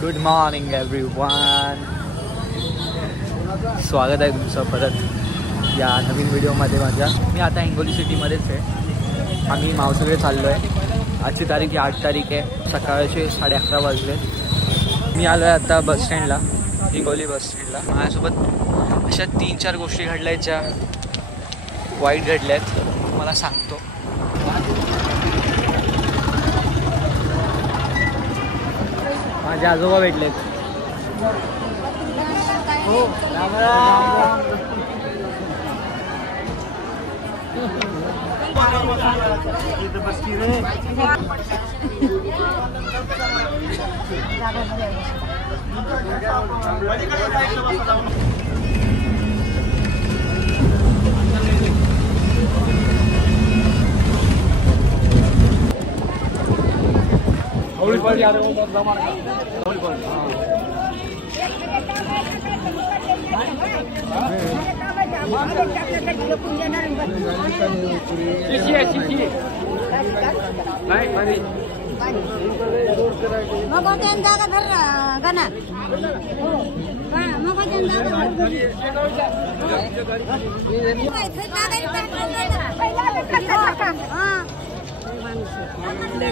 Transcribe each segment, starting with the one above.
Good morning everyone, स्वागत आहे तुमचं परत या नवीन व्हिडिओमध्ये माझ्या. मी आता हिंगोली सिटीमध्येच आहे. आम्ही मावसकडे चाललो आहे. आजची तारीख ही 8 तारीख आहे. सकाळचे 11:30 वाजले. मी आलो आहे आता बसस्टँडला, हिंगोली बसस्टँडला. माझ्यासोबत अशा 3-4 गोष्टी घडल्या ज्या वाईट घडल्या आहेत, तुम्हाला सांगतो. माझे आजोबा भेटलेत.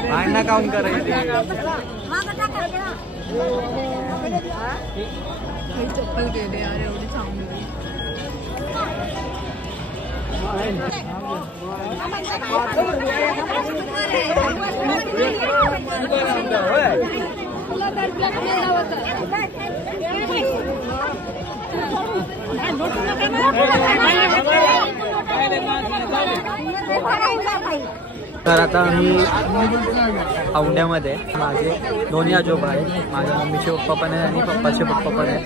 भांडणं काऊन करायची? चप्पल गेले यार, एवढी चांगली. तर आता मी औंढ्यामध्ये. माझे दोन्ही आजोबा आहेत. माझ्या मम्मीचे पप्पा पण आहे आणि पप्पाचे पप्पा पण आहेत.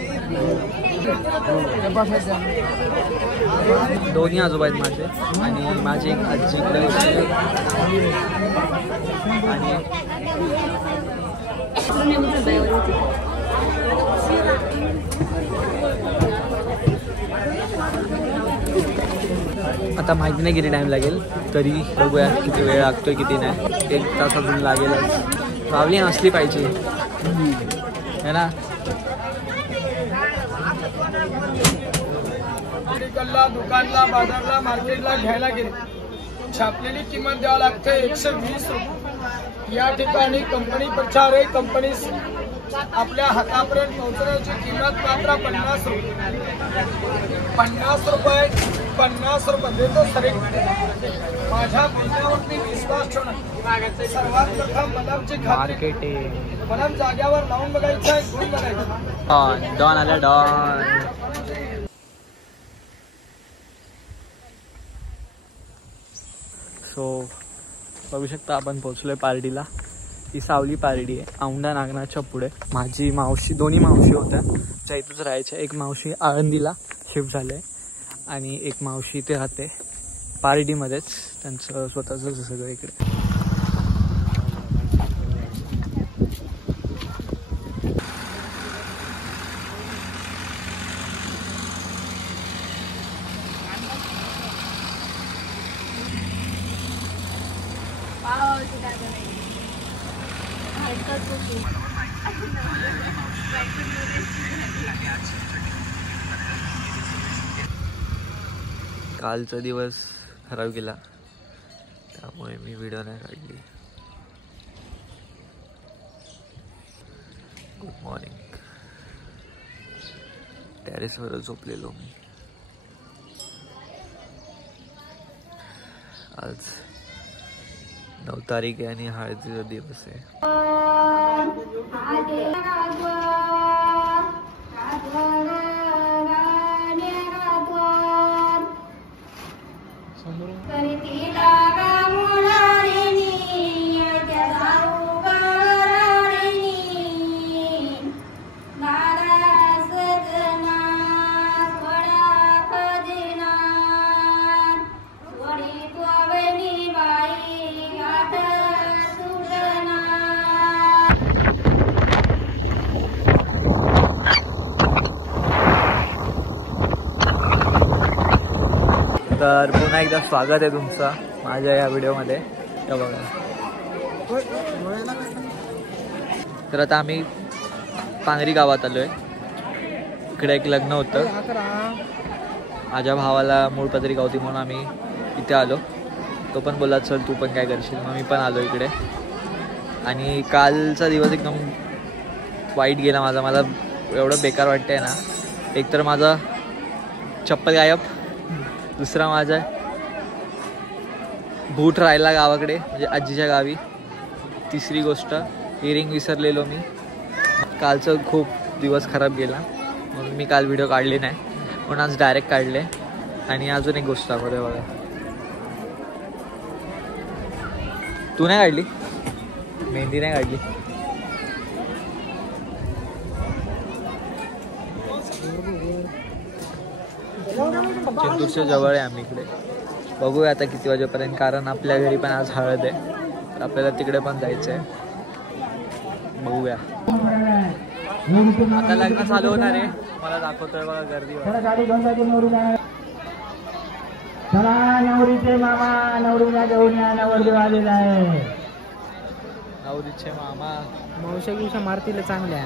दोन्ही आजोबा आहेत माझे. आणि माझी एक आजी इकडे आणि आता माहिती नाही किती टाईम लागेल, तरी बघूया किती वेळ लागतोय किती नाही. 1 तास अजून लागेलच. ट्रॅव्हलिंग असली पाहिजे है ना. मेडिकलला, दुकानला, बाजारला, मार्केटला घ्यायला गेले, छापलेली किंमत द्यावं लागते 120 रुपये. या ठिकाणी कंपनी प्रचार आहे. कंपनी आपल्या हातापर्यंत पोहोचण्याची किंमत मात्र 50 रुपये. 50 रुपये 50 रुपये देतो सर. माझ्या बोलण्यावरती विश्वास ठेवणार. सर्वात प्रथम मलमची मार्केट आहे. मलम जाग्यावर लावून बघायचं आहे, गुण बघायचं. डॉन आला डॉन. सो बघू शकता आपण पोहोचलोय पारडीला. ती सावली पारडी आहे, औंढा नागनाथच्या पुढे. माझी मावशी, दोन्ही मावशी होत्या ज्या इथंच राहायच्या. एक मावशी आळंदीला शिफ्ट झाले आणि एक मावशी इथे राहते पारडीमध्येच. त्यांचं स्वतःचं सगळं इकडे. कालचा दिवस खराब गेला, त्यामुळे मी व्हिडिओ नाही काढली. Good morning. टेरेसवर झोपलेलो मी. आज 9 तारीख आहे आणि हळदीचा दिवस आहे. तर पुन्हा एकदा स्वागत आहे तुमचं माझ्या या व्हिडिओमध्ये. हे बघा, तर आता आम्ही पांगरी गावात आलो आहे. इकडे एक लग्न होतं, माझ्या भावाला मूळपत्रिका होती म्हणून आम्ही इथे आलो. तो पण बोलला चल तू पण काय करशील, मग मी पण आलो इकडे. आणि कालचा दिवस एकदम वाईट गेला माझा. मला एवढं बेकार वाटतंय ना. एक तर माझा चप्पल गायब, दुसरा माझा बूट राहिला गावाकडे म्हणजे आजीच्या गावी, तिसरी गोष्ट इयरिंग विसरलेलो मी. कालचं खूप दिवस खराब गेला म्हणून मी काल व्हिडिओ काढले नाही, म्हणून आज डायरेक्ट काढले. आणि अजून एक गोष्ट दाखवते बघा. तू नाही काढली मेहंदी? नाही काढली. चिंतूरच्या जवळ आहे आम्ही इकडे. बघूया आता किती वाजेपर्यंत, कारण आपल्या घरी पण आज हळद आहे, तर आपल्याला तिकडे पण जायचं आहे. बघूया. आता लग्न चालू होणार आहे, मला दाखवतोय बघा गर्दी. नवरीचे मामा नवरीला घेऊन या, नवरदेव आलेला आहे. नवरीचे मामा मावशा दिवसा मारतील चांगल्या.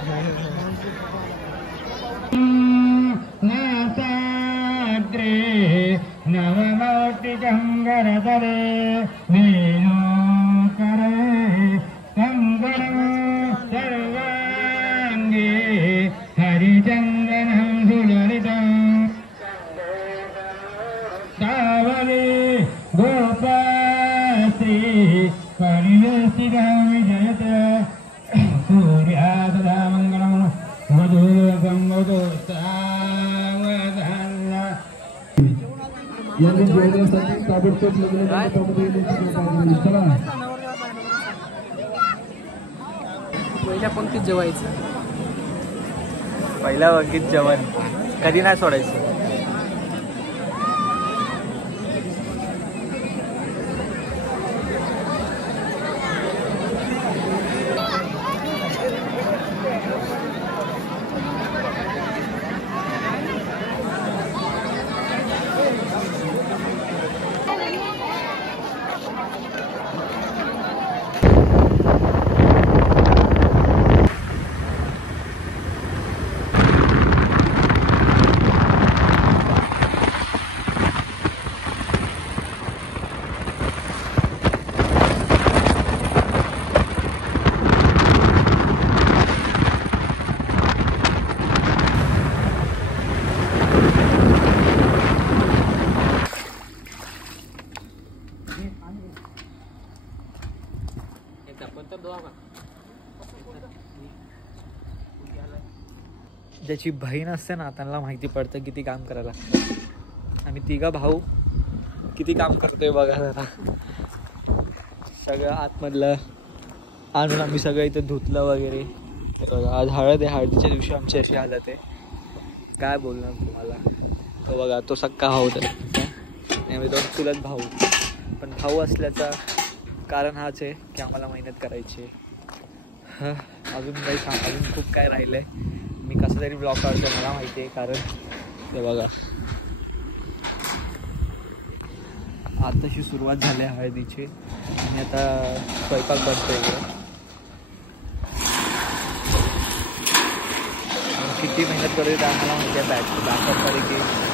नवमोटी कंगर धरे वेणू करे कंगण सर्वांगे हरिचंदनं सुललितं सावली गोपाश्री परिवेशितं विजयत सूर्या सदा मंगलं वधूकं वधू पहिल्या पंक्तीत जेवायचं. पहिल्या पंक्तीत जेवण कधी नाही सोडायचं. ज्याची बहीण असते ना त्यांना माहिती पडतं किती काम करायला लागतं. आम्ही तिघा भाऊ किती काम करतोय बघा जरा. सगळं आतमधलं आणून आम्ही सगळं इथं धुतलं वगैरे. आज हळद आहे, हळदीच्या दिवशी आमची अशी हालत आहे, काय बोलणार तुम्हाला. तो बघा तो सक्का भाऊ तर आम्ही दोन चुलत भाऊ. पण भाऊ असल्याचं कारण हाच आहे की आम्हाला मेहनत करायची आहे. अजून काही अजून खूप काय राहिलं आहे. मी कसं तरी ब्लॉग काढतो मला माहिती आहे, कारण ते बघा आताशी सुरुवात झाली आहे हळदीची आणि आता स्वयंपाक बनतोय. किती मेहनत करते ते आम्हाला माहिती आहे. बॅकअप तरीके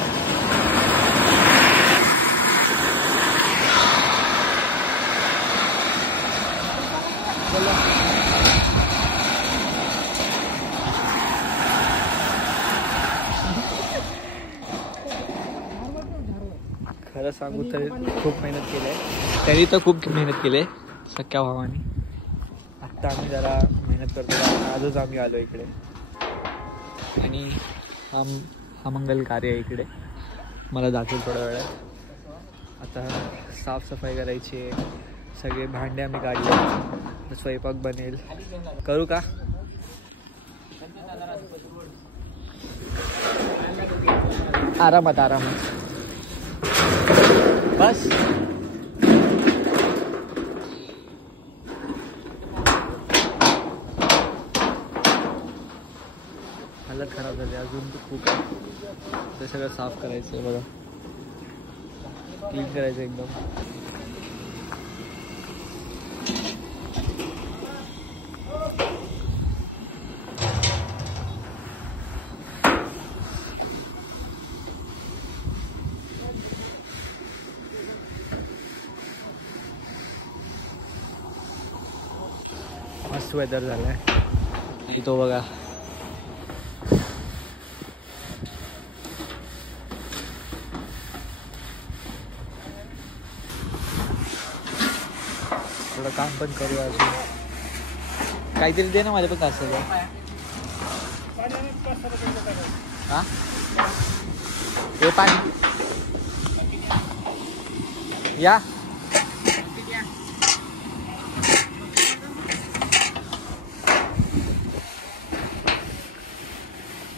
खरं सांगू तर खूप मेहनत केली आहे. तरी तर खूप मेहनत केली आहे सख्या भावाने. आत्ता आम्ही जरा मेहनत करतो, आजच आम्ही आलो इकडे. आणि हा मंगल कार्य आहे इकडे, मला दाखवेल थोड्या वेळात. आता साफसफाई करायची आहे, सगळे भांडे आम्ही काढले, स्वयंपाक बनेल. करू का? आरामात आरामात बस. हालत खराब झाली, अजून खूप ते सगळं साफ करायचं आहे बघा. क्लीन करायचं एकदम. मस्त वेदर झालंय. तो बघा थोडं काम पण करूया अजून. काहीतरी दे ना माझ्या पण असं. हा हे पाणी या.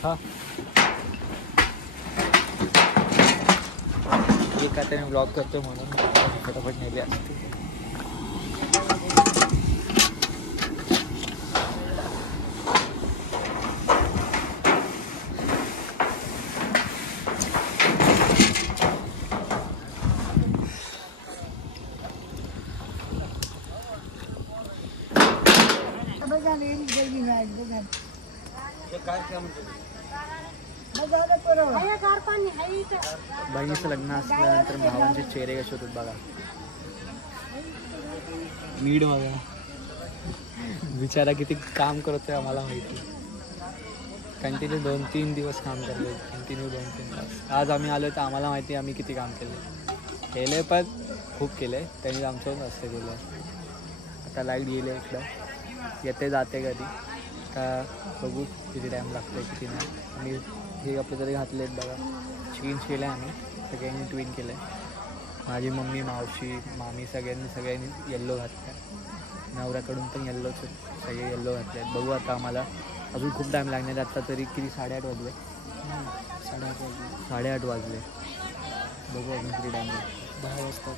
हा एक आता मी ब्लॉग करतो म्हणून फटाफट नेली असते. बहिणीचं लग्न असल्यानंतर भावांचे चेहरे कसे होतात बघा. मीड बघा बिचारा किती काम करतोय आम्हाला माहिती. कंटिन्यू 2-3 दिवस काम करले. कंटिन्यू 2-3 तास. आज आम्ही आलो तर आम्हाला माहिती आम्ही किती काम केले पण खूप केले. त्यांनी आमच्यावर असं केलं. आता लाईट गेले इकडं येते जाते कधी का बघू किती टाईम लागतो किती नाही. आणि हे कपडे तरी घातले आहेत बघा. चेंज केलं आहे आम्ही सगळ्यांनी. ट्विन केलं आहे. माझी मम्मी मावशी मामी सगळ्यांनी येल्लो घातलं आहे. नवऱ्याकडून पण येल्लोच सगळे येल्लो घातले आहेत. बघू आता आम्हाला अजून खूप टाईम लागणार. आत्ता तरी किती 8:30 वाजले. 8:30 वाजले. बघू अजून किती टाईम लागतो. 10 वाजतात.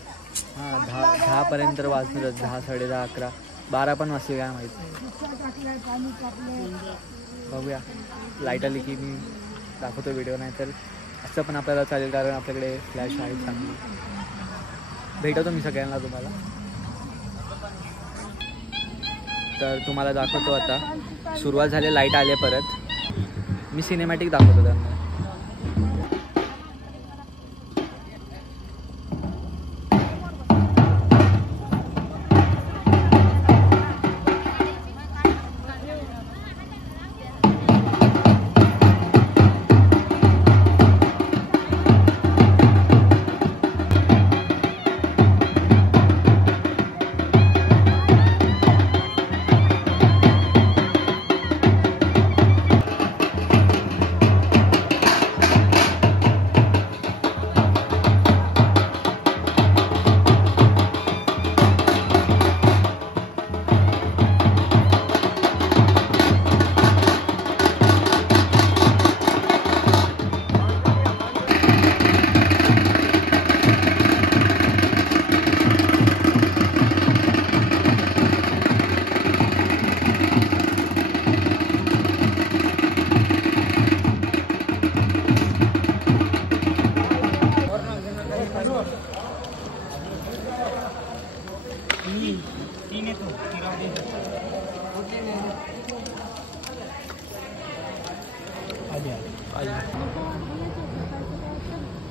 हां 10पर्यंत वाजणारच. 10, 10:30, 11, 12 पण वाजले काय माहिती. बघूया लाईट आली की मी दाखवतो व्हिडिओ. नाही तर असं पण आपल्याला चालेल कारण आपल्याकडे फ्लॅश आहे चांगली. भेटवतो मी सगळ्यांना तुम्हाला. तर तुम्हाला दाखवतो आता सुरुवात झाली. लाईट आले परत. मी सिनेमॅटिक दाखवतो त्यांना.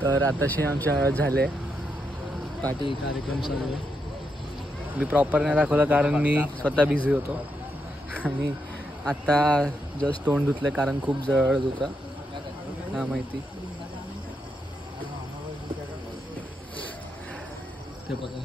तर आताशी आमच्या हळद झाले. पार्टी कार्यक्रम चालू आहे. मी प्रॉपर नाही दाखवलं कारण मी स्वतः बिझी होतो. आणि आत्ता जस्ट तोंड धुतलं कारण खूप जळत होतं. हा माहिती ते बघा.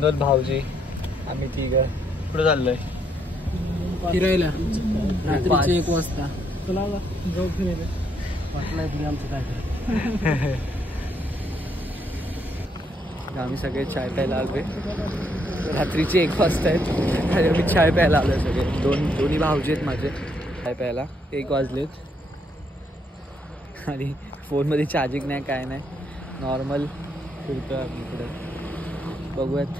दोन भाऊजी आम्ही तिघ कुठे चाललोय फिरायला. रात्रीचे 1 वाजता तुला जाऊ फिरायला वाटलंय तुम्ही आमचं काय. आम्ही सगळे चाय प्यायला आलोय. रात्रीचे 1 वाजता आहेत आणि मी चाय प्यायला आलोय. सगळे दोन्ही भाऊजी आहेत माझे. चाय प्यायला 1 वाजलेत आणि फोनमध्ये चार्जिंग नाही काय नाही. नॉर्मल फिरतोय आम्ही इकडे. बघूयात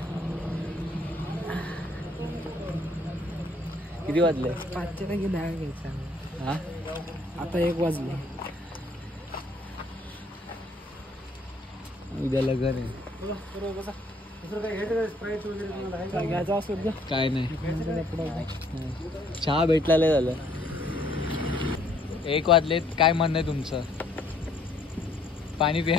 किती वाजले. 5च्या जागी 10 घ्यायचा. हां आता 1 वाजले. उद्या लग्न आहे. घ्यायचं असेल काय नाही, चहा भेटला लय झालं. 1 वाजलेत. काय म्हणणं आहे तुमचं? पाणी प्या.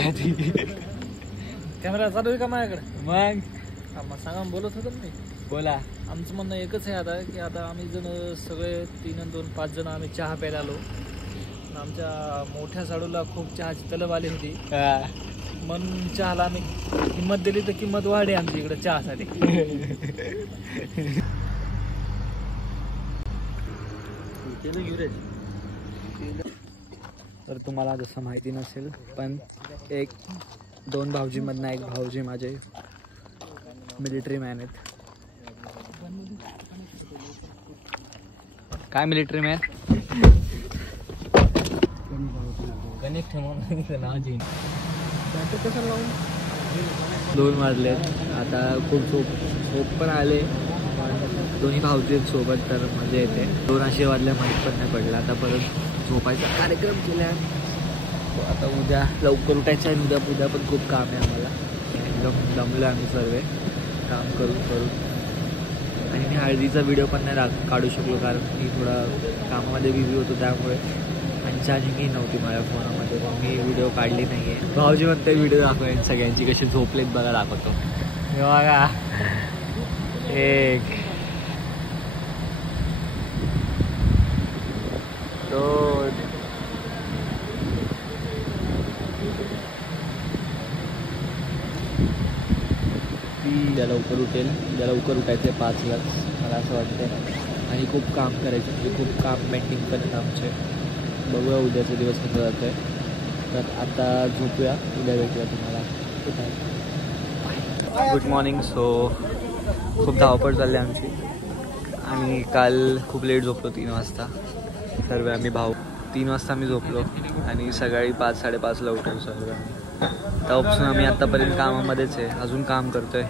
कॅमेरा चालू आहे का माझ्याकडे? मग सांगा, बोलत होतो मी. बोला. आमचं म्हणणं एकच आहे आता की आता आम्ही जण सगळे 3 आणि 2 5 जण आम्ही चहा प्यायला आलो. आमच्या मोठ्या साडूला खूप चहाची तलब आली होती. मन चहाला आम्ही किंमत दिली तर किंमत वाढे आमची इकडे चहासाठी. तर तुम्हाला जसं माहिती नसेल पण 1-2 भाऊजीमधनं एक भाऊजी माझे मिलिटरी मॅन आहेत. काय मिलिटरी मॅन? कसं लावून 2 वाजलेत. आता खूप झोप पण आले. दोन्ही भाऊजी आहेत सोबत तर मजा येते. 2 असे वाजल्या माहीत पण नाही पडलं. आता परत झोपायचा कार्यक्रम केला. आता उद्या लवकर उठायचं आहे. उद्या पण खूप काम आहे आम्हाला. एकदम दमलो आम्ही सर्व काम करून. आणि मी हळदीचा व्हिडिओ पण नाही काढू शकलो कारण मी थोडा कामामध्ये बिझी होतो त्यामुळे. आणि चार्जिंगही नव्हती माझ्या फोनामध्ये. मी व्हिडिओ काढली नाही आहे. भाऊजी म्हणते व्हिडिओ दाखवेन सगळ्यांची कशी झोपलेत बघा दाखवतो. बघा 1 2 उद्या लवकर उठेल. उद्या लवकर उठायचं आहे 5लाच मला असं वाटतं. आणि खूप काम करायचं म्हणजे खूप काम पेंडिंग पण आहेत आमचे. बघूया उद्याचा दिवस कसं जातं आहे. तर आता झोपूया. उद्या भेटूया तुम्हाला. Good morning. सो खूप धावपळ चालली आमची. आणि काल खूप लेट झोपलो 3 वाजता सर्व आम्ही भाऊ. 3 वाजता आम्ही झोपलो आणि सकाळी 5-5:30ला उठलो सर्व. तेव्हापासून आम्ही आत्तापर्यंत कामामध्येच आहे. अजून काम करतो आहे.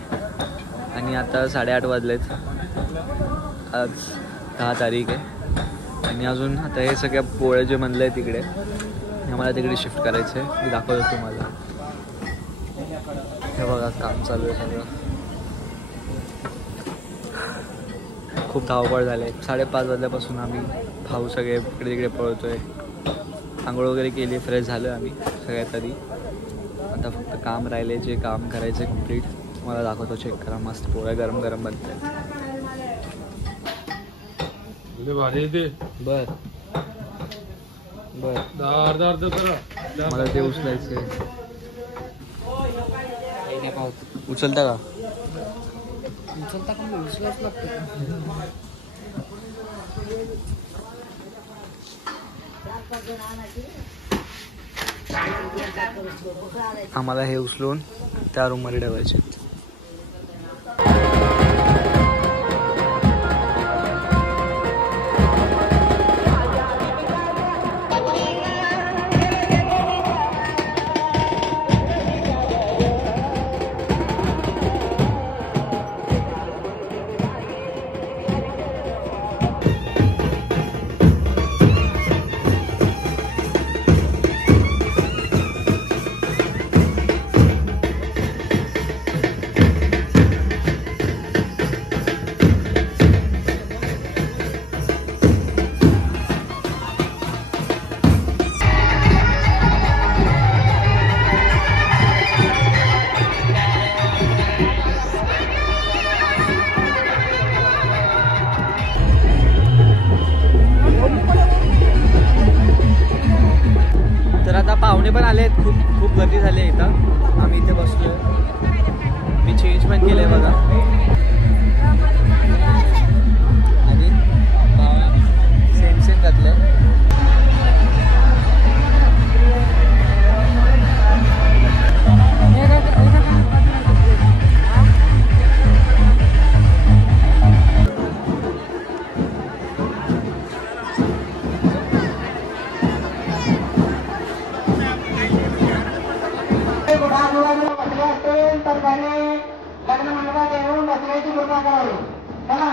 आणि आता 8:30 वाजलेत. आज 10 तारीख आहे. आणि अजून आता हे सगळ्या पोळ्या जे म्हणलं आहे तिकडे आम्हाला तिकडे शिफ्ट करायचं आहे. मी दाखवतो तुम्हाला. हे बघा काम चालू आहे सगळं. खूप धावपळ झाले. 5:30 वाजल्यापासून आम्ही भाऊ सगळे इकडे तिकडे पळतो आहे. आंघोळ वगैरे केली. फ्रेश झालो आम्ही सगळ्यात आधी. आता फक्त काम राहिले. जे काम करायचं कंप्लीट तुम्हाला दाखवतो. चेक करा. मस्त पोळ्या गरम गरम बनत आहेत. बर मला ते उचलायचं आहे. उचलता का? उचलता पण उचलाच लागतं. आम्हाला हे उचलून त्या रूममध्ये ठेवायचे. पाहुणे पण आले आहेत. खूप गर्दी झाली आहे इथं. आम्ही इथे बसलोय. मी चेंज पण केलंय बघा. आणि सेम घातलंय. ठिकाणी लग्न मंडपात येऊन बसण्याची कृपा करावी. चला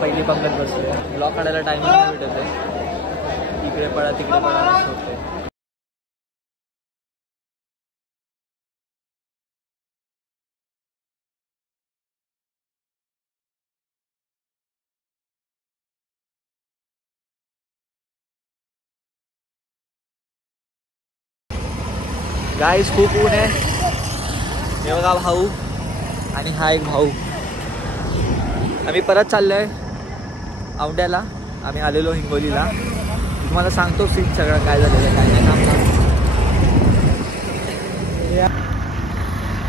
पहिली पंगत बसले. ब्लॉक काढायला टाइम नाही भेटत आहे. इकडे पडा तिकडे पडा असं होतंय. गाईस खूप ऊन आहे. हे बघा भाऊ आणि हा एक भाऊ. आम्ही परत चाललोय औंढ्याला. आम्ही आलेलो हिंगोलीला. तुम्हाला सांगतो सीन सगळं काय झालेलं काय नाही. काम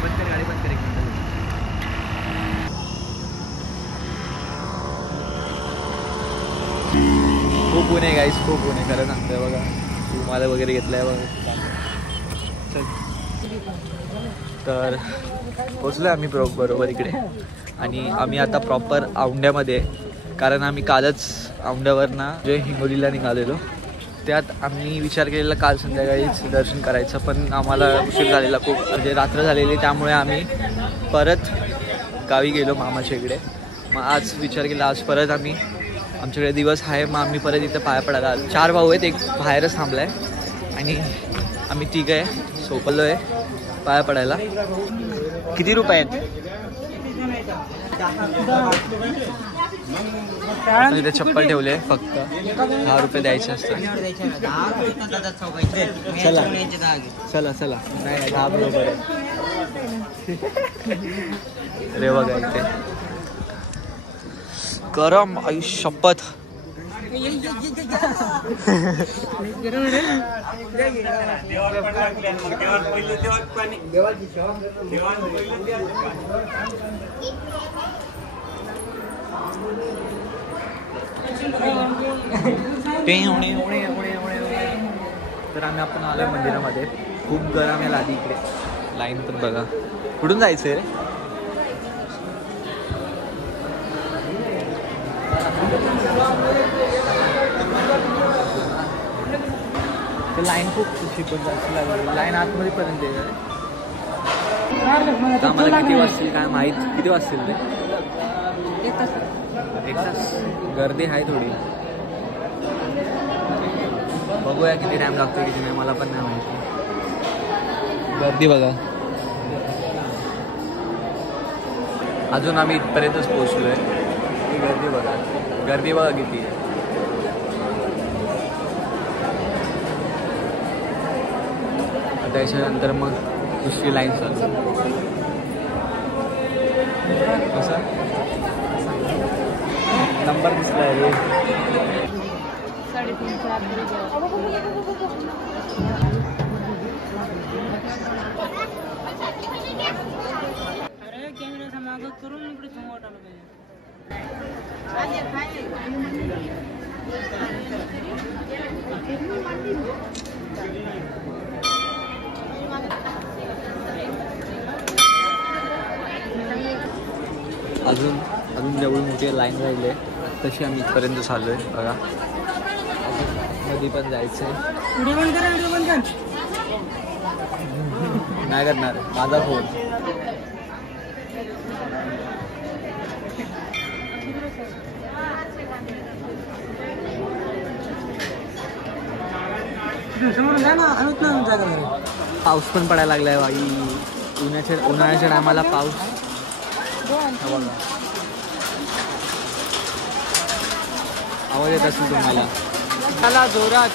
बंद कर गाडी बंद कर. खूप ऊन आहे गाईस खूप ऊन आहे खरं सांगतोय. बघा रुमाल वगैरे घेतलाय बघा. तर पोचलोय आम्ही बरोबर इकडे. आणि आम्ही आता प्रॉपर औंढ्यामध्ये, कारण आम्ही कालच औंढ्यावरनं जे हिंगोलीला निघालेलो. त्यात आम्ही विचार केलेला काल संध्याकाळीच दर्शन करायचं, पण आम्हाला उशीर झालेला खूप, म्हणजे रात्र झालेली. त्यामुळे आम्ही परत गावी गेलो मामाच्या इकडे. मग आज विचार केला आज परत आम्ही, आमच्याकडे दिवस आहे, मग आम्ही परत इथं पाया पडायला. 4 भाऊ आहेत, एक बाहेरच थांबला आहे आणि आम्ही 3 आहे सोपलो आहे पाया पडायला. किती रुपये आहेत? इथे चप्पल ठेवले फक्त 10 रुपये द्यायचे असतात. चला चला चला. नाही 10 बरोबर आहे. रे बघा इथे गरम आई शपथ. तर आम्ही आपण आलोय मंदिरामध्ये. खूप गरम आहे आधी इकडे. लाईन पण बघा. कुठून जायचंय रे? तर लाईन खूप शिकवत जास्त लागली, लाईन आतमध्ये पर्यंत येईल. आम्हाला किती वाजतील काय माहीत, किती वाजतील ते? 1 तास. गर्दी आहे थोडी, बघूया किती टाइम लागतो किती नाही, मला पण नाही माहिती. गर्दी बघा, अजून आम्ही इथपर्यंतच पोहोचलोय. ही गर्दी बघा, गर्दी बघा किती आहे. त्याच्यानंतर मग दुसरी लाईन चालू. कसं नंबर दिसला आहे 3.5 कॅमेरा मागं करून इकडे समोर आलो पाहिजे. अजून जेवढी मोठी लाईन राहिली आहे तशी आम्ही इथपर्यंत चालू आहे बघा. मध्ये पण जायचं आहे. व्हिडिओ बंद करा, व्हिडिओ बंद कर. नाही करणार, माझा फोन. पाऊस पण पडायला लागलाय बाई. उन्हाळ्याच्या टायमाला पाऊस. आवाज येत असेल तुम्हाला. चला जोरात.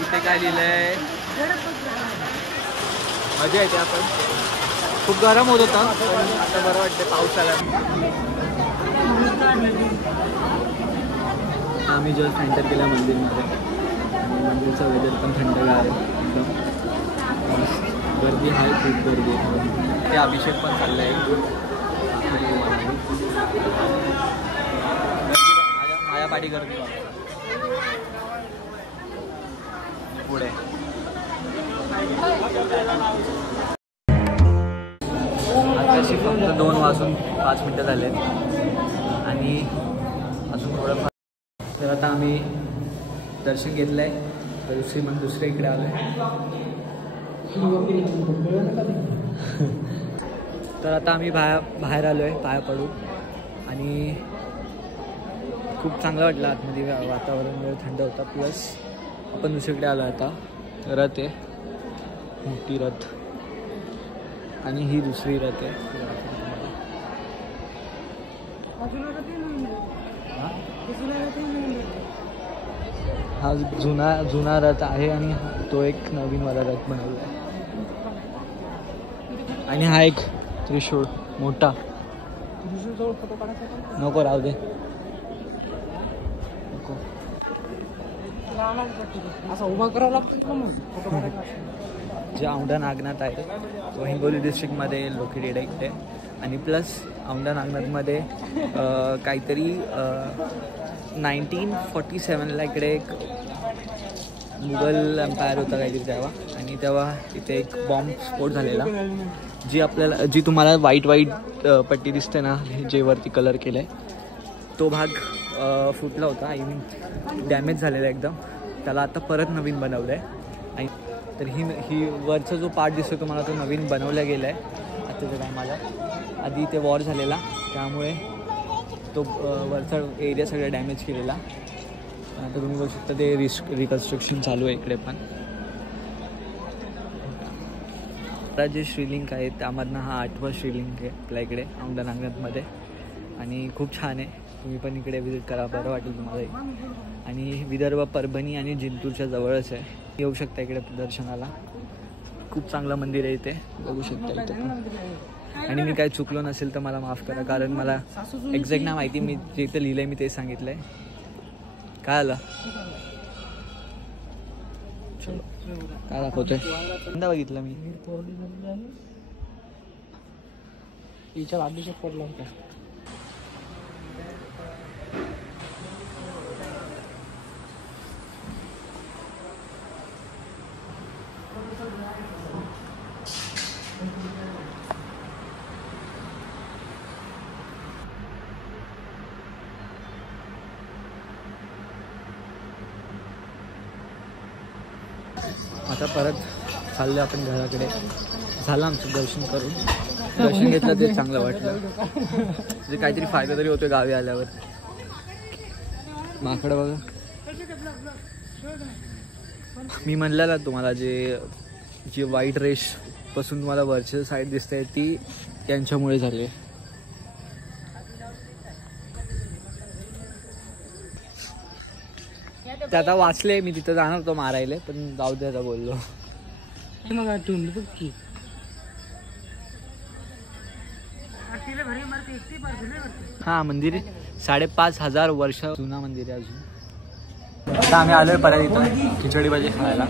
इथे काय लिहिलंय? मजा येते. आपण खूप गरम होत होता, आता बरं वाटतं पाऊस आला. आम्ही जस्ट एंटर केला मंदिरमध्ये. मंदिरचं वेदर पण थंडगार आहे एकदम. गर्दी आहे, खूप गर्दी आहे. ते अभिषेक पण चाललं आहे. माझ्या पाठी गर्दी पुढे. आताशी फक्त 2:05 झाले आणि अजून थोडंफार. तर आता आम्ही दर्शन घेतलं आहे, मग दुसऱ्या इकडे आलो आहे. तर आता आम्ही बाहेर आलो आहे पाया पडू. आणि खूप चांगलं वाटलं आतमध्ये, वातावरण वगैरे थंड होता. प्लस आपण दुसरीकडे आलो आता. रथ आहे, मोठी रथ, आणि ही दुसरी रथ आहे. हा जुना रथ आहे आणि तो एक नवीनवाला रथ बनवला आहे. आणि हा एक त्रिशूळ मोठा. नको राहू दे, नको. असं उभा करावं लागतं मग फोटो काढायला. जे औंढा नागनाथ आहे तो हिंगोली डिस्ट्रिक्टमध्ये लोकेटेड आहे इकडे. आणि प्लस औंढा नागनाथमध्ये काहीतरी 1947ला इकडे एक मुघल एम्पायर होता काहीतरी तेव्हा. आणि तेव्हा इथे एक बॉम्ब स्फोट झालेला. जी तुम्हाला व्हाईट पट्टी दिसते ना, जे वरती कलर केलं आहे, तो भाग फुटला होता. आय मीन डॅमेज झालेला एकदम. त्याला आता परत नवीन बनवलं आहे. आणि तर ही वरचा जो पार्ट दिसतो तुम्हाला तो नवीन बनवला गेला आहे आताच्या टायमाला. आधी इथे वॉर झालेला त्यामुळे तो वरचा एरिया सगळा डॅमेज केलेला. आता तुम्ही बघू शकता ते रिकन्स्ट्रक्शन चालू आहे इकडे पण. आता जे श्रीलिंग आहे त्यामधनं हा 8वा श्रीलिंग आहे आपल्या इकडे औंढा नागनाथमध्ये. आणि खूप छान आहे, तुम्ही पण इकडे व्हिजिट करा, बरं वाटेल तुम्हाला. आणि विदर्भ, परभणी आणि जिंतूरच्या जवळच आहे, येऊ शकता इकडे दर्शनाला. खूप चांगलं मंदिर आहे इथे, बघू शकता इथे पण. आणि मी काय चुकलो नसेल तर मला माफ करा, कारण मला एक्झॅक्ट नाही माहिती. मी जे इथं लिहिलं आहे मी ते सांगितलं आहे. काय आलं? चलो, काय दाखवतोय? कोणता बघितलं मी? हिच्या अभिषेक पडला होता. आता परत चाललो आपण घराकडे. झालं आमचं दर्शन करून. दर्शन घेतलं ते चांगलं वाटलं. म्हणजे काहीतरी फायदा तरी होतो गावी आल्यावर. माकडं बघा. मी म्हणलेलं तुम्हाला जी व्हाईट रेश पासून तुम्हाला वरच्या साईड दिसते ती यांच्यामुळे झाली. ते आता वाचले. मी तिथं जाणार होतो मारायला पण जाऊ दे आता बोललो. मग आठवून बघ की हा मंदिर 5,500 वर्ष जुना मंदिर आहे अजून. आता आम्ही आलोय परत इथं खिचडी भाजी खायला.